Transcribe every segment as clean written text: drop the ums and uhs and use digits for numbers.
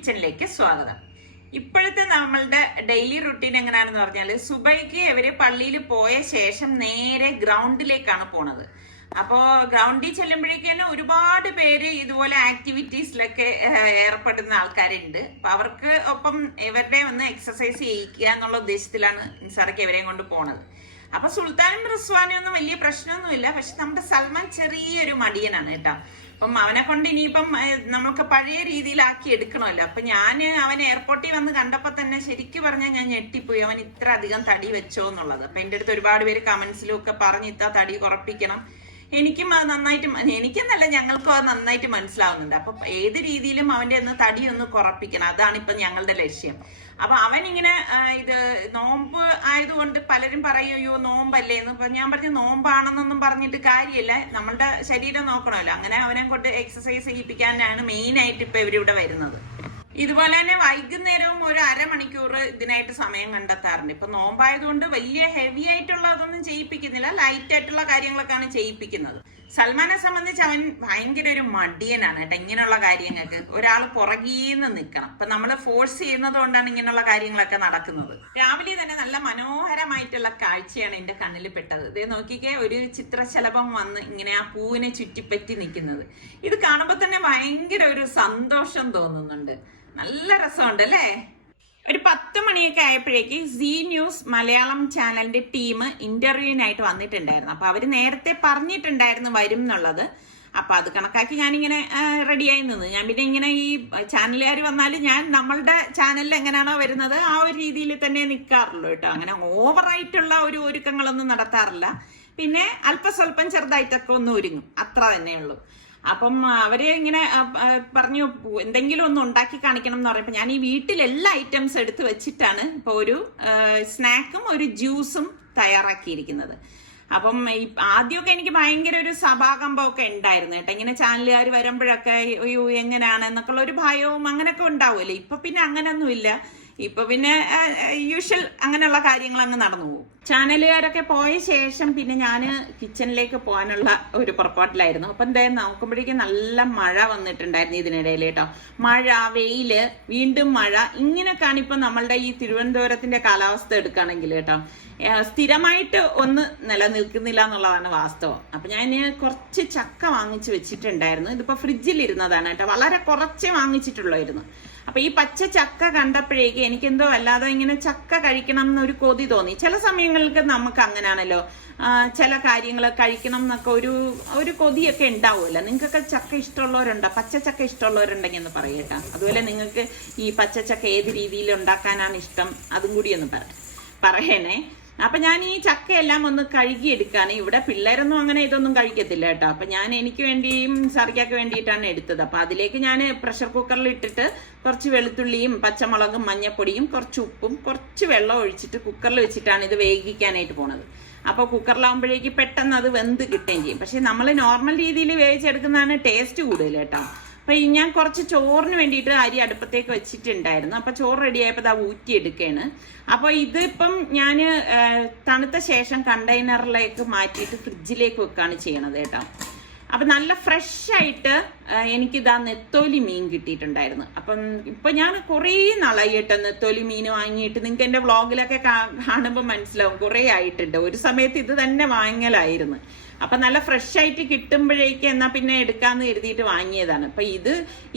കിച്ചണിലേക്ക് സ്വാഗതം. ഇപ്പോഴത്തെ നമ്മളുടെ ഡെയിലി റുട്ടീൻ എങ്ങനെയാണെന്ന് പറഞ്ഞാൽ സുബൈക്ക് ഇവര് പള്ളിയിൽ പോയ ശേഷം നേരെ ഗ്രൗണ്ടിലേക്കാണ് പോണത്. അപ്പോൾ ഗ്രൗണ്ടിൽ ചെല്ലുമ്പോഴേക്കും തന്നെ ഒരുപാട് പേര് ഇതുപോലെ ആക്ടിവിറ്റീസിലൊക്കെ ഏർപ്പെടുന്ന ആൾക്കാരുണ്ട്. അപ്പൊ അവർക്ക് ഒപ്പം ഇവരുടെ ഒന്ന് എക്സസൈസ് ചെയ്യിക്കുക എന്നുള്ള ഉദ്ദേശത്തിലാണ് നിസാറയ്ക്ക് ഇവരെയും കൊണ്ട് പോണത്. അപ്പൊ സുൽത്താനും റിസ്വാനും ഒന്നും വലിയ പ്രശ്നമൊന്നുമില്ല. പക്ഷെ നമ്മുടെ സൽമാൻ ചെറിയൊരു മടിയനാണ് കേട്ടോ. അപ്പം അവനെ കൊണ്ട് ഇനിയിപ്പം നമുക്ക് പഴയ രീതിയിലാക്കി എടുക്കണമല്ലോ. അപ്പൊ ഞാൻ അവൻ എയർപോർട്ടിൽ വന്ന് കണ്ടപ്പോ തന്നെ ശരിക്കും പറഞ്ഞാൽ ഞാൻ ഞെട്ടിപ്പോയി, അവൻ ഇത്ര അധികം തടി വെച്ചോ എന്നുള്ളത്. അപ്പൊ എൻ്റെ അടുത്ത് ഒരുപാട് പേര് കമന്റ്സിലും ഒക്കെ പറഞ്ഞ് ഇത്ര തടി കുറപ്പിക്കണം. എനിക്കും അത് നന്നായിട്ട്, എനിക്കെന്നല്ല ഞങ്ങൾക്കും അത് നന്നായിട്ട് മനസ്സിലാവുന്നുണ്ട്. അപ്പൊ ഏത് രീതിയിലും അവന്റെ ഒന്ന് തടി ഒന്ന് കുറപ്പിക്കണം, അതാണ് ഇപ്പൊ ഞങ്ങളുടെ ലക്ഷ്യം. അപ്പൊ അവൻ ഇങ്ങനെ ഇത് നോമ്പ് ആയതുകൊണ്ട് പലരും പറയും അയ്യോ നോമ്പല്ലേ എന്ന്. ഇപ്പൊ ഞാൻ പറഞ്ഞു നോമ്പാണെന്നൊന്നും പറഞ്ഞിട്ട് കാര്യമില്ല, നമ്മളുടെ ശരീരം നോക്കണമല്ലോ. അങ്ങനെ അവനെ കൊണ്ട് എക്സസൈസ് ചെയ്യിപ്പിക്കാനാണ് മെയിൻ ആയിട്ട് ഇപ്പൊ ഇവരിവിടെ വരുന്നത്. ഇതുപോലെ തന്നെ വൈകുന്നേരവും ഒരു അരമണിക്കൂർ ഇതിനായിട്ട് സമയം കണ്ടെത്താറുണ്ട്. ഇപ്പൊ നോമ്പായതുകൊണ്ട് വലിയ ഹെവി ആയിട്ടുള്ള അതൊന്നും ചെയ്യിപ്പിക്കുന്നില്ല, ലൈറ്റ് ആയിട്ടുള്ള കാര്യങ്ങളൊക്കെയാണ് ചെയ്യിപ്പിക്കുന്നത്. സൽമാനെ സംബന്ധിച്ച് അവൻ ഭയങ്കര ഒരു മടിയനാണ് കേട്ടോ. ഇങ്ങനെയുള്ള കാര്യങ്ങൾക്ക് ഒരാൾ പുറകീന്ന് നിൽക്കണം. അപ്പൊ നമ്മൾ ഫോഴ്സ് ചെയ്യുന്നത് കൊണ്ടാണ് ഇങ്ങനെയുള്ള കാര്യങ്ങളൊക്കെ നടക്കുന്നത്. രാവിലെ തന്നെ നല്ല മനോഹരമായിട്ടുള്ള കാഴ്ചയാണ് എന്റെ കണ്ണിൽ പെട്ടത്. ഇതേ നോക്കിക്കേ, ഒരു ചിത്രശലഭം വന്ന് ഇങ്ങനെ ആ പൂവിനെ ചുറ്റിപ്പറ്റി നിൽക്കുന്നത്. ഇത് കാണുമ്പോൾ തന്നെ ഭയങ്കര ഒരു സന്തോഷം തോന്നുന്നുണ്ട്. നല്ല രസമുണ്ട് അല്ലേ? ഒരു 10 മണിയൊക്കെ ആയപ്പോഴേക്ക് സി ന്യൂസ് മലയാളം ചാനലിന്റെ ടീം ഇന്റർവ്യൂവിനായിട്ട് വന്നിട്ടുണ്ടായിരുന്നു. അപ്പൊ അവര് നേരത്തെ പറഞ്ഞിട്ടുണ്ടായിരുന്നു വരും എന്നുള്ളത്. അപ്പൊ അത് കണക്കാക്കി ഞാനിങ്ങനെ റെഡിയായി നിന്ന്. ഞാൻ പിന്നെ ഇങ്ങനെ ഈ ചാനലുകാർ വന്നാൽ ഞാൻ നമ്മളുടെ ചാനലിൽ എങ്ങനെയാണോ വരുന്നത് ആ ഒരു രീതിയിൽ തന്നെ നിൽക്കാറുള്ളൂ കേട്ടോ. അങ്ങനെ ഓവറായിട്ടുള്ള ഒരു ഒരുക്കങ്ങളൊന്നും നടത്താറില്ല. പിന്നെ അല്പസ്വല്പം ചെറുതായിട്ടൊക്കെ ഒന്ന് ഒരുങ്ങും, അത്ര തന്നെയുള്ളൂ. അപ്പം അവര് ഇങ്ങനെ പറഞ്ഞു എന്തെങ്കിലും ഒന്ന് ഉണ്ടാക്കി കാണിക്കണം എന്ന് പറയുമ്പോൾ ഞാൻ ഈ വീട്ടിൽ എല്ലാ ഐറ്റംസ് എടുത്ത് വെച്ചിട്ടാണ് ഇപ്പൊ ഒരു സ്നാക്കും ഒരു ജ്യൂസും തയ്യാറാക്കിയിരിക്കുന്നത്. അപ്പം ആദ്യമൊക്കെ എനിക്ക് ഭയങ്കര ഒരു സഭാകമ്പമൊക്കെ ഉണ്ടായിരുന്നു കേട്ടോ. ഇങ്ങനെ ചാനലുകാർ വരുമ്പോഴൊക്കെ അയ്യോ എങ്ങനെയാണ് എന്നൊക്കെയുള്ള ഒരു ഭയവും അങ്ങനെയൊക്കെ ഉണ്ടാവുമല്ലോ. ഇപ്പൊ പിന്നെ അങ്ങനെയൊന്നുമില്ല. ഇപ്പൊ പിന്നെ യൂഷ്വൽ അങ്ങനെയുള്ള കാര്യങ്ങൾ അങ്ങ് നടന്നു പോകും. ചാനലുകാരൊക്കെ പോയ ശേഷം പിന്നെ ഞാൻ കിച്ചണിലേക്ക് പോകാനുള്ള ഒരു പുറപ്പാട്ടിലായിരുന്നു. അപ്പൊ എന്തായാലും നോക്കുമ്പോഴേക്കും നല്ല മഴ വന്നിട്ടുണ്ടായിരുന്നു ഇതിനിടയിൽ കേട്ടോ. മഴ, വെയില്, വീണ്ടും മഴ, ഇങ്ങനെയൊക്കെയാണ് ഇപ്പൊ നമ്മളുടെ ഈ തിരുവനന്തപുരത്തിന്റെ കാലാവസ്ഥ എടുക്കുകയാണെങ്കിൽ കേട്ടോ. സ്ഥിരമായിട്ട് ഒന്ന് നിലനിൽക്കുന്നില്ല എന്നുള്ളതാണ് വാസ്തവം. അപ്പൊ ഞാൻ കുറച്ച് ചക്ക വാങ്ങിച്ചു വെച്ചിട്ടുണ്ടായിരുന്നു. ഇതിപ്പോ ഫ്രിഡ്ജിൽ ഇരുന്നതാണ് കേട്ടോ, വളരെ കുറച്ചേ വാങ്ങിച്ചിട്ടുള്ളായിരുന്നു. അപ്പൊ ഈ പച്ച ചക്ക കണ്ടപ്പോഴേക്ക് എനിക്കെന്തോ അല്ലാതെ ഇങ്ങനെ ചക്ക കഴിക്കണം എന്നൊരു കൊതി തോന്നി. ചില സമയങ്ങൾക്ക് നമുക്ക് അങ്ങനെയാണല്ലോ, ചില കാര്യങ്ങൾ കഴിക്കണം എന്നൊക്കെ ഒരു കൊതിയൊക്കെ ഉണ്ടാവുമല്ലോ. നിങ്ങൾക്കൊക്കെ ചക്ക ഇഷ്ടമുള്ളവരുണ്ടോ? പച്ച ചക്ക ഇഷ്ടമുള്ളവരുണ്ടെങ്കിൽ ഒന്ന് പറയട്ടോ. അതുപോലെ നിങ്ങൾക്ക് ഈ പച്ചച്ചക്ക ഏത് രീതിയിൽ ഉണ്ടാക്കാനാണ് ഇഷ്ടം, അതും കൂടി ഒന്ന് പറയണേ. അപ്പൊ ഞാൻ ഈ ചക്കയെല്ലാം ഒന്ന് കഴുകിയെടുക്കാണ്. ഇവിടെ പിള്ളേരൊന്നും അങ്ങനെ ഇതൊന്നും കഴിക്കത്തില്ല കേട്ടോ. അപ്പൊ ഞാൻ എനിക്ക് വേണ്ടിയും സറിക്കാക്ക് വേണ്ടിയിട്ടാണ് എടുത്തത്. അപ്പൊ അതിലേക്ക് ഞാൻ പ്രഷർ കുക്കറിൽ ഇട്ടിട്ട് കുറച്ച് വെളുത്തുള്ളിയും പച്ചമുളകും മഞ്ഞപ്പൊടിയും കുറച്ച് ഉപ്പും കുറച്ച് വെള്ളം ഒഴിച്ചിട്ട് കുക്കറിൽ വെച്ചിട്ടാണ് ഇത് വേവിക്കാനായിട്ട് പോണത്. അപ്പൊ കുക്കറിലാവുമ്പോഴേക്ക് പെട്ടെന്ന് അത് വെന്ത് കിട്ടുകയും ചെയ്യും. പക്ഷെ നമ്മൾ നോർമൽ രീതിയിൽ വേവിച്ചെടുക്കുന്നതാണ് ടേസ്റ്റ് കൂടുതൽ കേട്ടോ. അപ്പൊ ഞാൻ കുറച്ച് ചോറിന് വേണ്ടിയിട്ട് അരി അടുപ്പത്തേക്ക് വെച്ചിട്ടുണ്ടായിരുന്നു. അപ്പൊ ചോറ് റെഡിയായപ്പോൾ അത് ഊറ്റിയെടുക്കുകയാണ്. അപ്പൊ ഇതിപ്പം ഞാൻ തണുത്ത ശേഷം കണ്ടെയ്നറിലേക്ക് മാറ്റിയിട്ട് ഫ്രിഡ്ജിലേക്ക് വെക്കുകയാണ് ചെയ്യണത് കേട്ടോ. അപ്പൊ നല്ല ഫ്രഷ് ആയിട്ട് എനിക്കിതാ നെത്തോലി മീൻ കിട്ടിയിട്ടുണ്ടായിരുന്നു. അപ്പം ഇപ്പൊ ഞാൻ കുറേ നാളായി കേട്ടോ നെത്തോലി മീൻ വാങ്ങിയിട്ട്. നിങ്ങൾക്ക് എന്റെ വ്ളോഗിലൊക്കെ കാണുമ്പോൾ മനസ്സിലാവും, കുറേ ആയിട്ടുണ്ട്. ഒരു സമയത്ത് ഇത് തന്നെ വാങ്ങലായിരുന്നു. അപ്പൊ നല്ല ഫ്രഷ് ആയിട്ട് കിട്ടുമ്പോഴേക്ക് എന്നാ പിന്നെ എടുക്കാന്ന് കരുതിയിട്ട് വാങ്ങിയതാണ്. അപ്പൊ ഇത്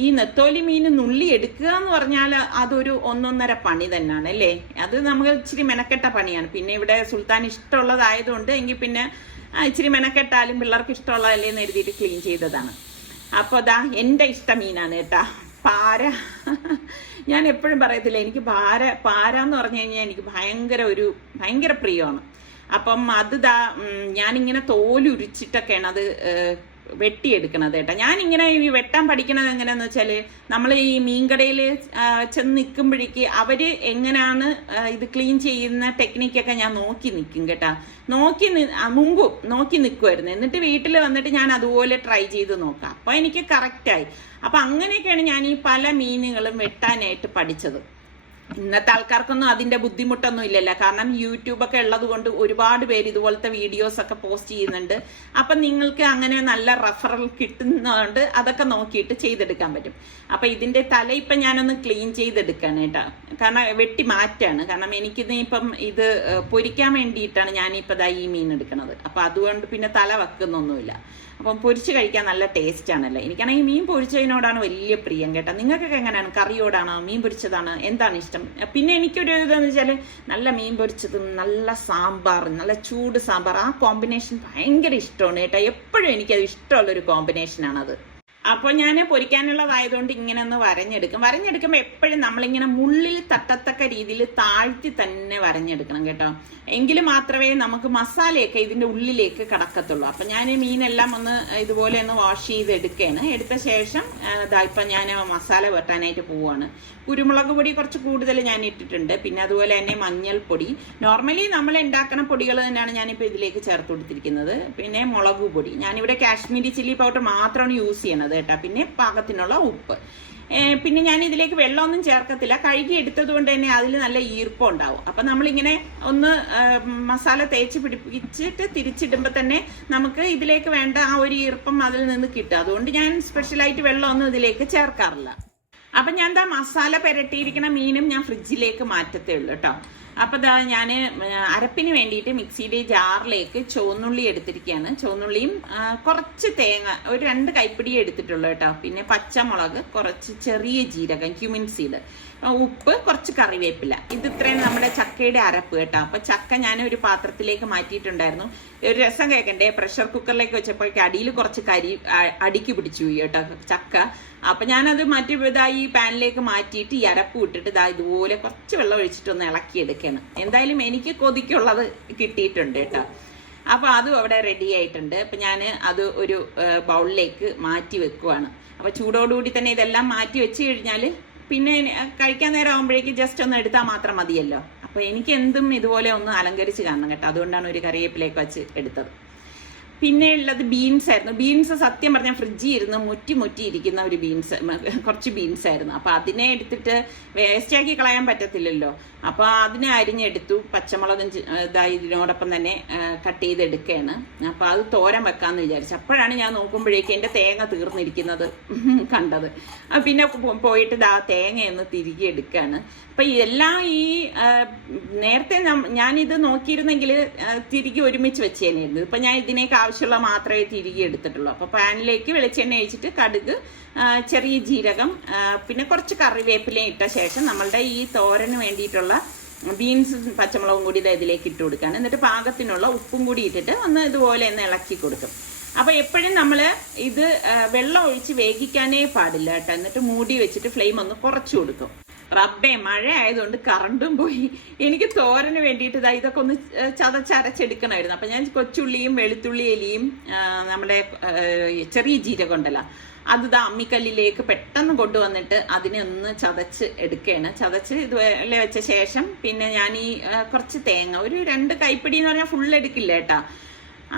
ഈ നെത്തോലി മീൻ നുള്ളി എടുക്കുക എന്ന് പറഞ്ഞാൽ അതൊരു 1.5 പണി തന്നെയാണ് അല്ലേ. അത് നമുക്ക് ഇച്ചിരി മെനക്കെട്ട പണിയാണ്. പിന്നെ ഇവിടെ സുൽത്താൻ ഇഷ്ടമുള്ളതായതുകൊണ്ട് എങ്കിൽ പിന്നെ ഇച്ചിരി മെനക്കെട്ടാലും പിള്ളേർക്ക് ഇഷ്ടമുള്ളതല്ലേ എന്ന് എഴുതിയിട്ട് ക്ലീൻ ചെയ്തതാണ്. അപ്പോൾ അതാ എൻ്റെ ഇഷ്ട മീനാണ് കേട്ടാ, പാര. ഞാൻ എപ്പോഴും പറയത്തില്ല, എനിക്ക് പാര എന്ന് പറഞ്ഞു കഴിഞ്ഞാൽ എനിക്ക് ഭയങ്കര പ്രിയമാണ്. അപ്പം അത് ഞാനിങ്ങനെ തോലുരിച്ചിട്ടൊക്കെയാണ് അത് വെട്ടിയെടുക്കണത് കേട്ടോ. ഞാനിങ്ങനെ ഈ വെട്ടാൻ പഠിക്കണത് എങ്ങനെയാന്ന് വെച്ചാല് നമ്മൾ ഈ മീൻകടയിൽ ചെന്ന് നിൽക്കുമ്പോഴേക്ക് അവര് എങ്ങനെയാണ് ഇത് ക്ലീൻ ചെയ്യുന്ന ടെക്നിക്കൊക്കെ ഞാൻ നോക്കി നിൽക്കും കേട്ടാ. മുമ്പും നോക്കി നിൽക്കുമായിരുന്നു. എന്നിട്ട് വീട്ടിൽ വന്നിട്ട് ഞാൻ അതുപോലെ ട്രൈ ചെയ്ത് നോക്കാം. അപ്പൊ എനിക്ക് കറക്റ്റായി. അപ്പൊ അങ്ങനെയൊക്കെയാണ് ഞാൻ ഈ പല മീനുകളും വെട്ടാനായിട്ട് പഠിച്ചത്. ഇന്നത്തെ ആൾക്കാർക്കൊന്നും അതിന്റെ ബുദ്ധിമുട്ടൊന്നും ഇല്ലല്ലോ, കാരണം യൂട്യൂബൊക്കെ ഉള്ളത് കൊണ്ട് ഒരുപാട് പേര് ഇതുപോലത്തെ വീഡിയോസ് ഒക്കെ പോസ്റ്റ് ചെയ്യുന്നുണ്ട്. അപ്പൊ നിങ്ങൾക്ക് അങ്ങനെ നല്ല റെഫറൽ കിട്ടുന്നതുകൊണ്ട് അതൊക്കെ നോക്കിയിട്ട് ചെയ്തെടുക്കാൻ പറ്റും. അപ്പൊ ഇതിന്റെ തല ഇപ്പൊ ഞാനൊന്ന് ക്ലീൻ ചെയ്തെടുക്കാണ് കേട്ടോ, കാരണം വെട്ടി മാറ്റാണ്. കാരണം എനിക്കിത് ഇപ്പം ഇത് പൊരിക്കാൻ വേണ്ടിയിട്ടാണ് ഞാനിപ്പോ ഈ മീൻ എടുക്കുന്നത്. അപ്പൊ അതുകൊണ്ട് പിന്നെ തല വെക്കുന്നൊന്നുമില്ല. അപ്പം പൊരിച്ച് കഴിക്കാൻ നല്ല ടേസ്റ്റ് ആണല്ലോ. എനിക്കാണെങ്കിൽ മീൻ പൊരിച്ചതിനോടാണ് വലിയ പ്രിയം കേട്ടോ. നിങ്ങൾക്കൊക്കെ എങ്ങനെയാണ്? കറിയോടാണോ മീൻ പൊരിച്ചതാണ് എന്താണ് ഇഷ്ടം? പിന്നെ എനിക്കൊരു ഇതെന്ന് വെച്ചാൽ നല്ല മീൻ പൊരിച്ചതും നല്ല സാമ്പാർ, നല്ല ചൂട് സാമ്പാർ, ആ കോമ്പിനേഷൻ ഭയങ്കര ഇഷ്ടമാണ് കേട്ടോ. എപ്പോഴും എനിക്കത് ഇഷ്ടമുള്ളൊരു കോമ്പിനേഷനാണത്. അപ്പോൾ ഞാൻ പൊരിക്കാനുള്ളതായതുകൊണ്ട് ഇങ്ങനെ ഒന്ന് വരഞ്ഞെടുക്കുമ്പോൾ എപ്പോഴും നമ്മളിങ്ങനെ മുള്ളിൽ തട്ടത്തക്ക രീതിയിൽ താഴ്ത്തി തന്നെ വരഞ്ഞെടുക്കണം കേട്ടോ. എങ്കിൽ മാത്രമേ നമുക്ക് മസാലയൊക്കെ ഇതിൻ്റെ ഉള്ളിലേക്ക് കടക്കത്തുള്ളൂ. അപ്പം ഞാൻ മീനെല്ലാം ഒന്ന് ഇതുപോലെ ഒന്ന് വാഷ് ചെയ്തെടുക്കുകയാണ്. എടുത്ത ശേഷം ഇപ്പം ഞാൻ മസാല വെട്ടാനായിട്ട് പോവുകയാണ്. കുരുമുളക് പൊടി കുറച്ച് കൂടുതൽ ഞാൻ ഇട്ടിട്ടുണ്ട്. പിന്നെ അതുപോലെ തന്നെ മഞ്ഞൾപ്പൊടി, നോർമലി നമ്മൾ ഉണ്ടാക്കുന്ന പൊടികൾ തന്നെയാണ് ഞാനിപ്പോൾ ഇതിലേക്ക് ചേർത്ത് കൊടുത്തിരിക്കുന്നത്. പിന്നെ മുളക് പൊടി, ഞാനിവിടെ കാശ്മീരി ചില്ലി പൗഡർ മാത്രമാണ് യൂസ് ചെയ്യണത് കേട്ടോ. പിന്നെ പാകത്തിനുള്ള ഉപ്പ്. പിന്നെ ഞാൻ ഇതിലേക്ക് വെള്ളമൊന്നും ചേർക്കത്തില്ല. കഴുകി എടുത്തത് കൊണ്ട് തന്നെ അതിൽ നല്ല ഈർപ്പം ഉണ്ടാവും. അപ്പം നമ്മളിങ്ങനെ ഒന്ന് മസാല തേച്ച് പിടിപ്പിച്ചിട്ട് തിരിച്ചിടുമ്പോൾ തന്നെ നമുക്ക് ഇതിലേക്ക് വേണ്ട ആ ഒരു ഈർപ്പം അതിൽ നിന്ന് കിട്ടും. അതുകൊണ്ട് ഞാൻ സ്പെഷ്യലായിട്ട് വെള്ളമൊന്നും ഇതിലേക്ക് ചേർക്കാറില്ല. അപ്പം ഞാൻ മസാല പുരട്ടിയിരിക്കുന്ന മീനും ഞാൻ ഫ്രിഡ്ജിലേക്ക് മാറ്റത്തേ ഉള്ളൂ കേട്ടോ. അപ്പം ഞാൻ അരപ്പിന് വേണ്ടിയിട്ട് മിക്സിയുടെ ജാറിലേക്ക് ചുവന്നുള്ളി എടുത്തിരിക്കുകയാണ്. ചുവന്നുള്ളിയും കുറച്ച് തേങ്ങ, ഒരു 2 കൈപ്പിടി എടുത്തിട്ടുള്ളൂ കേട്ടോ. പിന്നെ പച്ചമുളക്, കുറച്ച് ചെറിയ ജീരകം, ക്യുമിൻ സീഡ്, ഉപ്പ്, കുറച്ച് കറിവേപ്പില. ഇത് ഇത്രയും നമ്മുടെ ചക്കയുടെ അരപ്പ് കേട്ടോ. അപ്പൊ ചക്ക ഞാൻ ഒരു പാത്രത്തിലേക്ക് മാറ്റിയിട്ടുണ്ടായിരുന്നു. ഒരു രസം കേൾക്കണ്ടേ, പ്രഷർ കുക്കറിലേക്ക് വെച്ചപ്പോഴേക്ക് അടിയിൽ കുറച്ച് അടിക്ക് പിടിച്ചു പോയി കേട്ടോ ചക്ക. അപ്പൊ ഞാനത് മാറ്റി ഈ പാനിലേക്ക് മാറ്റിയിട്ട് ഈ അരപ്പ് ഇട്ടിട്ട് ഇതുപോലെ കുറച്ച് വെള്ളം ഒഴിച്ചിട്ടൊന്ന് ഇളക്കിയെടുക്കണം. എന്തായാലും എനിക്ക് കൊതിക്കുള്ളത് കിട്ടിയിട്ടുണ്ട് കേട്ടോ. അപ്പൊ അതും അവിടെ റെഡി ആയിട്ടുണ്ട്. അപ്പൊ ഞാൻ അത് ഒരു ബൗളിലേക്ക് മാറ്റി വെക്കുവാണ്. അപ്പൊ ചൂടോടുകൂടി തന്നെ ഇതെല്ലാം മാറ്റി വെച്ച് കഴിഞ്ഞാൽ പിന്നെ കഴിക്കാൻ നേരം ആകുമ്പോഴേക്ക് ജസ്റ്റ് ഒന്ന് എടുത്താൽ മാത്രം മതിയല്ലോ. അപ്പൊ എനിക്ക് എന്തും ഇതുപോലെ ഒന്ന് അലങ്കരിച്ച് കാണണം കേട്ടോ. അതുകൊണ്ടാണ് ഒരു കറിവേപ്പിലേക്ക് വെച്ച് എടുത്തത്. പിന്നെ ഉള്ളത് ബീൻസ് ആയിരുന്നു. ബീൻസ് സത്യം പറഞ്ഞാൽ ഫ്രിഡ്ജിൽ ഇരുന്ന് മുറ്റി ഇരിക്കുന്ന ഒരു കുറച്ച് ബീൻസ് ആയിരുന്നു. അപ്പൊ അതിനെ എടുത്തിട്ട് വേസ്റ്റാക്കി കളയാൻ പറ്റത്തില്ലല്ലോ. അപ്പൊ അതിനെ അരിഞ്ഞെടുത്തു. പച്ചമുളകും ഇതിനോടൊപ്പം തന്നെ കട്ട് ചെയ്തെടുക്കുകയാണ്. അപ്പൊ അത് തോരൻ വെക്കാന്ന് വിചാരിച്ചു. അപ്പോഴാണ് ഞാൻ നോക്കുമ്പോഴേക്കും എൻ്റെ തേങ്ങ തീർന്നിരിക്കുന്നത് കണ്ടത്. പിന്നെ പോയിട്ട് തേങ്ങയൊന്ന് തിരികെ എടുക്കുകയാണ്. അപ്പൊ എല്ലാം ഈ നേരത്തെ ഞാനിത് നോക്കിയിരുന്നെങ്കിൽ തിരികെ ഒരുമിച്ച് വെച്ചേനായിരുന്നു. ഇപ്പൊ ഞാൻ ഇതിനേക്ക് ആവശ്യമുള്ള മാത്രമേ തിരികെ എടുത്തിട്ടുള്ളൂ. അപ്പൊ പാനിലേക്ക് വെളിച്ചെണ്ണ ഒഴിച്ചിട്ട് കടുക്, ചെറിയ ജീരകം, പിന്നെ കുറച്ച് കറിവേപ്പിലയും ഇട്ട ശേഷം നമ്മളുടെ ഈ തോരന് വേണ്ടിയിട്ടുള്ള ബീൻസും പച്ചമുളകും കൂടി ഇതിലേക്ക് ഇട്ട് കൊടുക്കുകയാണ്. എന്നിട്ട് പാകത്തിനുള്ള ഉപ്പും കൂടി ഇട്ടിട്ട് ഒന്ന് ഇതുപോലെ ഒന്ന് ഇളക്കി കൊടുക്കും. അപ്പൊ എപ്പോഴും നമ്മൾ ഇത് വെള്ളം ഒഴിച്ച് വേവിക്കാനേ പാടില്ല കേട്ടോ. എന്നിട്ട് മൂടി വെച്ചിട്ട് ഫ്ലെയിം ഒന്ന് കുറച്ചു കൊടുക്കും. റബ്ബേ, മഴ ആയതുകൊണ്ട് കറണ്ടും പോയി. എനിക്ക് തോരന് വേണ്ടിയിട്ട് ഇതൊക്കെ ഒന്ന് ചതച്ചരച്ചെടുക്കണമായിരുന്നു. അപ്പൊ ഞാൻ കൊച്ചുള്ളിയും വെളുത്തുള്ളി എലിയും നമ്മുടെ ചെറിയ ജീരകം ഉണ്ടല്ലോ, അത് അമ്മിക്കല്ലിലേക്ക് പെട്ടെന്ന് കൊണ്ടുവന്നിട്ട് അതിനെ ഒന്ന് ചതച്ച് എടുക്കുകയാണ്. ചതച്ച് ഇതുപോലെ വെച്ച ശേഷം പിന്നെ ഞാൻ ഈ കുറച്ച് തേങ്ങ, ഒരു 2 കൈപ്പിടി എന്ന് പറഞ്ഞാൽ ഫുൾ എടുക്കില്ല കേട്ടാ.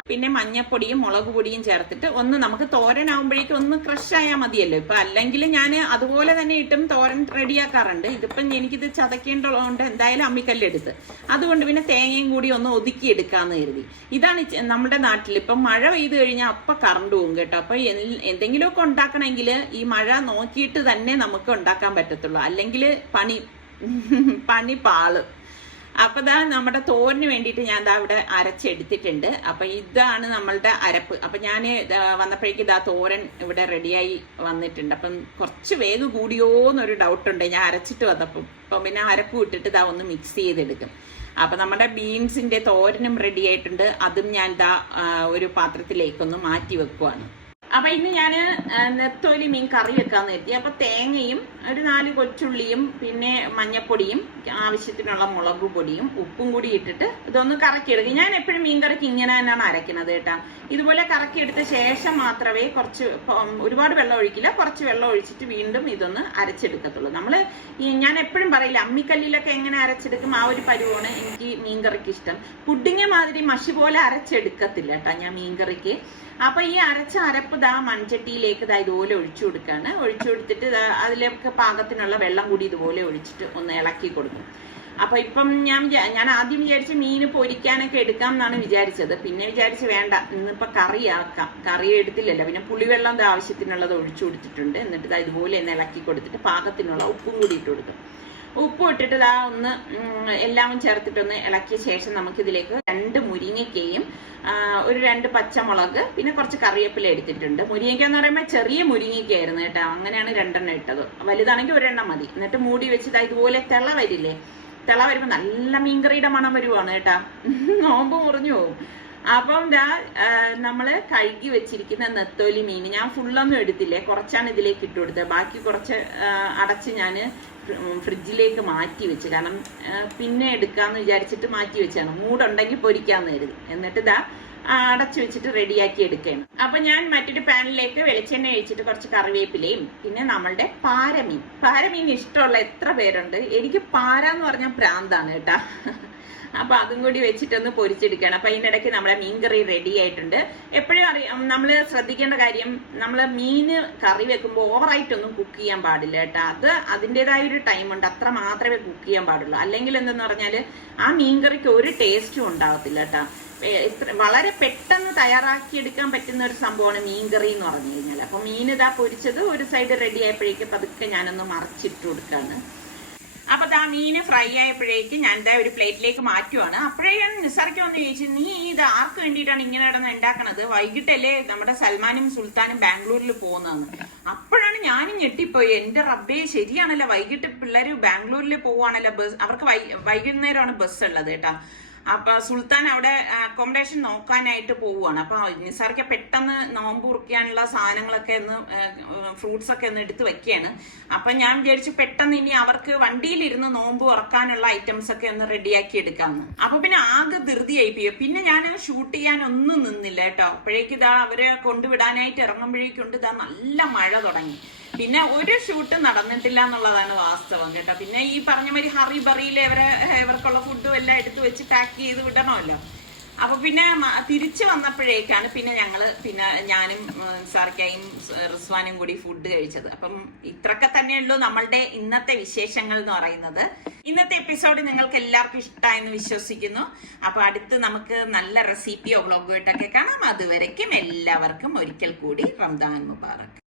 പിന്നെ മഞ്ഞപ്പൊടിയും മുളക് പൊടിയും ചേർത്തിട്ട് ഒന്ന് നമുക്ക് തോരനാകുമ്പോഴേക്കും ഒന്ന് ക്രഷ് ആയാൽ മതിയല്ലോ. ഇപ്പൊ അല്ലെങ്കിൽ ഞാൻ അതുപോലെ തന്നെ ഇട്ടും തോരൻ റെഡിയാക്കാറുണ്ട്. ഇതിപ്പം എനിക്കിത് ചതക്കേണ്ടതുകൊണ്ട് എന്തായാലും അമ്മിക്കല്ലെടുത്ത്, അതുകൊണ്ട് പിന്നെ തേങ്ങയും കൂടി ഒന്ന് ഒതുക്കി എടുക്കാന്ന് കരുതി. ഇതാണ് നമ്മുടെ നാട്ടിൽ ഇപ്പം മഴ പെയ്ത് കഴിഞ്ഞാൽ അപ്പം കറണ്ട് പോകും കേട്ടോ. അപ്പൊ എന്തെങ്കിലുമൊക്കെ ഉണ്ടാക്കണമെങ്കിൽ ഈ മഴ നോക്കിയിട്ട് തന്നെ നമുക്ക് ഉണ്ടാക്കാൻ പറ്റത്തുള്ളൂ, അല്ലെങ്കിൽ പണി പാള്. അപ്പൊ നമ്മുടെ തോരന് വേണ്ടിയിട്ട് ഞാൻ അവിടെ അരച്ചെടുത്തിട്ടുണ്ട്. അപ്പൊ ഇതാണ് നമ്മളുടെ അരപ്പ്. അപ്പൊ ഞാൻ വന്നപ്പോഴേക്കും തോരൻ ഇവിടെ റെഡിയായി വന്നിട്ടുണ്ട്. അപ്പം കുറച്ച് വേഗം കൂടിയോന്നൊരു ഡൗട്ടുണ്ട് ഞാൻ അരച്ചിട്ട് വന്നപ്പം. അപ്പം പിന്നെ അരപ്പ് ഇട്ടിട്ട് ഒന്ന് മിക്സ് ചെയ്തെടുക്കും. അപ്പൊ നമ്മുടെ ബീൻസിന്റെ തോരനും റെഡി ആയിട്ടുണ്ട്. അതും ഞാൻ ഒരു പാത്രത്തിലേക്കൊന്ന് മാറ്റി വെക്കുവാണ്. അപ്പൊ ഇന്ന് ഞാൻ നെത്തോലി മീൻ കറി വെക്കാന്ന് കരുതി. അപ്പൊ തേങ്ങയും ഒരു 4 കൊച്ചുള്ളിയും പിന്നെ മഞ്ഞപ്പൊടിയും ആവശ്യത്തിനുള്ള മുളക് പൊടിയും ഉപ്പും കൂടി ഇട്ടിട്ട് ഇതൊന്ന് കറക്കിയെടുക്കും. ഞാൻ എപ്പോഴും മീൻ കറിക്ക് ഇങ്ങനെ തന്നെയാണ് അരയ്ക്കുന്നത് കേട്ടാ. ഇതുപോലെ കറക്കിയെടുത്ത ശേഷം മാത്രമേ ഒരുപാട് വെള്ളം ഒഴിക്കില്ല, കുറച്ച് വെള്ളം ഒഴിച്ചിട്ട് വീണ്ടും ഇതൊന്ന് അരച്ചെടുക്കത്തുള്ളൂ. ഞാൻ എപ്പോഴും പറയില്ല, അമ്മിക്കല്ലിലൊക്കെ എങ്ങനെ അരച്ചെടുക്കും ആ ഒരു പരുവാണ് എനിക്ക് മീൻ കറിക്ക് ഇഷ്ടം. പുഡിങ് മാതിരി മഷി പോലെ അരച്ചെടുക്കത്തില്ല കേട്ടാ ഞാൻ മീൻ കറിക്ക്. അപ്പൊ ഈ അരച്ച അരപ്പ് ദാ മൺചട്ടിയിലേക്ക് ദാ ഇതുപോലെ ഒഴിച്ചു കൊടുക്കുകയാണ്. ഒഴിച്ചു കൊടുത്തിട്ട് അതിലേക്ക് പാകത്തിനുള്ള വെള്ളം കൂടി ഇതുപോലെ ഒഴിച്ചിട്ട് ഒന്ന് ഇളക്കി കൊടുക്കും. അപ്പൊ ഇപ്പം ഞാൻ ആദ്യം വിചാരിച്ച് മീന് പൊരിക്കാനൊക്കെ എടുക്കാം എന്നാണ് വിചാരിച്ചത്. പിന്നെ വിചാരിച്ച് വേണ്ട, ഇന്നിപ്പോ കറിയാക്കാം. കറി എടുത്തില്ലല്ലോ. പിന്നെ പുളിവെള്ളം ആവശ്യത്തിനുള്ളത് ഒഴിച്ചു കൊടുത്തിട്ടുണ്ട്. എന്നിട്ട് ഇതുപോലെ ഒന്ന് ഇളക്കി കൊടുത്തിട്ട് പാകത്തിനുള്ള ഉപ്പും കൂടി ഇട്ട് കൊടുക്കും. ഉപ്പും ഇട്ടിട്ട് ഒന്ന് എല്ലാം ചേർത്തിട്ടൊന്ന് ഇളക്കിയ ശേഷം നമുക്കിതിലേക്ക് 2 മുരിങ്ങയ്ക്കയും ഒരു 2 പച്ചമുളക് പിന്നെ കുറച്ച് കറിവേപ്പില എടുത്തിട്ടുണ്ട്. മുരിങ്ങയ്ക്ക എന്ന് പറയുമ്പോൾ ചെറിയ മുരിങ്ങയ്ക്കായിരുന്നു കേട്ടോ. അങ്ങനെയാണ് 2 എണ്ണം ഇട്ടത്. വലുതാണെങ്കിൽ 1 എണ്ണം മതി. എന്നിട്ട് മൂടി വെച്ചിട്ട് ഇതുപോലെ തിള വരില്ലേ, തിള വരുമ്പോൾ നല്ല മീൻകറിയുടെ മണം വരുവാണ് കേട്ടാ. നോമ്പ് മുറിഞ്ഞു പോകും. അപ്പം നമ്മള് കഴുകി വെച്ചിരിക്കുന്ന നെത്തോലി മീൻ ഞാൻ ഫുള്ളൊന്നും എടുത്തില്ലേ, കുറച്ചാണ് ഇതിലേക്ക് ഇട്ട് കൊടുത്തത്. ബാക്കി കുറച്ച് അടച്ച് ഞാൻ ഫ്രിഡ്ജിലേക്ക് മാറ്റി വെച്ച്. കാരണം പിന്നെ എടുക്കാന്ന് വിചാരിച്ചിട്ട് മാറ്റി വെച്ചാണ്. മൂടുണ്ടെങ്കിൽ പൊരിക്കാന്ന് കരുതി. എന്നിട്ട് അടച്ചു വെച്ചിട്ട് റെഡിയാക്കി എടുക്കുകയാണ്. അപ്പൊ ഞാൻ മറ്റൊരു പാനിലേക്ക് വെളിച്ചെണ്ണ ഒഴിച്ചിട്ട് കുറച്ച് കറിവേപ്പിലയും പിന്നെ നമ്മളുടെ പാരമീൻ ഇഷ്ടമുള്ള എത്ര പേരുണ്ട്? എനിക്ക് പാര എന്ന് പറഞ്ഞാൽ പ്രാന്താണ് കേട്ടാ. അപ്പൊ അതും കൂടി വെച്ചിട്ടൊന്ന് പൊരിച്ചെടുക്കുകയാണ്. അപ്പൊ അതിനിടയ്ക്ക് നമ്മുടെ മീൻകറി റെഡി ആയിട്ടുണ്ട്. എപ്പോഴും അറിയാം, നമ്മൾ ശ്രദ്ധിക്കേണ്ട കാര്യം, നമ്മൾ മീന് കറി വെക്കുമ്പോൾ ഓവറായിട്ടൊന്നും കുക്ക് ചെയ്യാൻ പാടില്ല കേട്ടോ. അത് അതിൻ്റെതായ ഒരു ടൈമുണ്ട്, അത്ര മാത്രമേ കുക്ക് ചെയ്യാൻ പാടുള്ളൂ. അല്ലെങ്കിൽ എന്തെന്ന് പറഞ്ഞാൽ ആ മീൻകറിക്ക് ഒരു ടേസ്റ്റും ഉണ്ടാവത്തില്ല കേട്ടോ. വളരെ പെട്ടെന്ന് തയ്യാറാക്കിയെടുക്കാൻ പറ്റുന്ന ഒരു സംഭവമാണ് മീൻകറി എന്ന് പറഞ്ഞു കഴിഞ്ഞാൽ. അപ്പൊ മീൻ പൊരിച്ചത് ഒരു സൈഡ് റെഡി ആയപ്പോഴേക്കും പതുക്കെ ഞാനൊന്ന് മറിച്ചിട്ട് കൊടുക്കാണ്. അപ്പൊ മീന് ഫ്രൈ ആയപ്പോഴേക്ക് ഞാൻ ഒരു പ്ലേറ്റിലേക്ക് മാറ്റുവാണ്. അപ്പോഴേ ഞാൻ നിസാർക്ക് വന്ന് ചോദിച്ചു, നീ ഇത് ആർക്ക് വേണ്ടിയിട്ടാണ് ഇങ്ങനെ കിടന്ന് ഉണ്ടാക്കണത്? വൈകിട്ടല്ലേ നമ്മുടെ സൽമാനും സുൽത്താനും ബാംഗ്ലൂരിൽ പോകുന്നതെന്ന്. അപ്പോഴാണ് ഞാനും ഞെട്ടിപ്പോയി. എന്റെ റബ്ബേ, ശരിയാണല്ലോ, വൈകിട്ട് പിള്ളേര് ബാംഗ്ലൂരിൽ പോവാണല്ലോ. ബസ് അവർക്ക് വൈകുന്നേരമാണ് ബസ് ഉള്ളത് കേട്ടാ. അപ്പൊ സുൽത്താൻ അവിടെ അക്കോമഡേഷൻ നോക്കാനായിട്ട് പോവുകയാണ്. അപ്പൊ നിസാർക്ക് പെട്ടെന്ന് നോമ്പ് കുറിക്കാനുള്ള സാധനങ്ങളൊക്കെ ഫ്രൂട്ട്സ് ഒക്കെ ഒന്ന് എടുത്ത് വെക്കുകയാണ്. അപ്പൊ ഞാൻ വിചാരിച്ചു പെട്ടെന്ന് ഇനി അവർക്ക് വണ്ടിയിലിരുന്ന് നോമ്പ് ഉറക്കാനുള്ള ഐറ്റംസ് ഒക്കെ ഒന്ന് റെഡിയാക്കി എടുക്കാമെന്ന്. അപ്പൊ പിന്നെ ആകെ ധൃതിയായി പോയി. പിന്നെ ഞാൻ ഷൂട്ട് ചെയ്യാൻ ഒന്നും നിന്നില്ല കേട്ടോ. അപ്പോഴേക്ക് അവരെ കൊണ്ടുവിടാനായിട്ട് ഇറങ്ങുമ്പോഴേക്കുണ്ട് നല്ല മഴ തുടങ്ങി. പിന്നെ ഒരു ഷൂട്ട് നടന്നിട്ടില്ല എന്നുള്ളതാണ് വാസ്തവം കേട്ടോ. പിന്നെ ഈ പറഞ്ഞ മാതിരി ഹറി ബറിയിൽ ഇവർക്കുള്ള ഫുഡും എല്ലാം എടുത്ത് വെച്ച് പാക്ക് ചെയ്ത് വിടണമല്ലോ. അപ്പൊ പിന്നെ തിരിച്ചു വന്നപ്പോഴേക്കാണ് പിന്നെ ഞാനും സാർക്കായും റിസ്വാനും കൂടി ഫുഡ് കഴിച്ചത്. അപ്പം ഇത്രയൊക്കെ തന്നെയുള്ളൂ നമ്മളുടെ ഇന്നത്തെ വിശേഷങ്ങൾ എന്ന് പറയുന്നത്. ഇന്നത്തെ എപ്പിസോഡ് നിങ്ങൾക്ക് എല്ലാവർക്കും ഇഷ്ടമായെന്ന് വിശ്വസിക്കുന്നു. അപ്പൊ അടുത്ത് നമുക്ക് നല്ല റെസിപ്പിയോ വ്ളോഗോ ഇട്ടൊക്കെ കാണാം. അതുവരയ്ക്കും എല്ലാവർക്കും ഒരിക്കൽ കൂടി റംദാൻ മുബാറക്.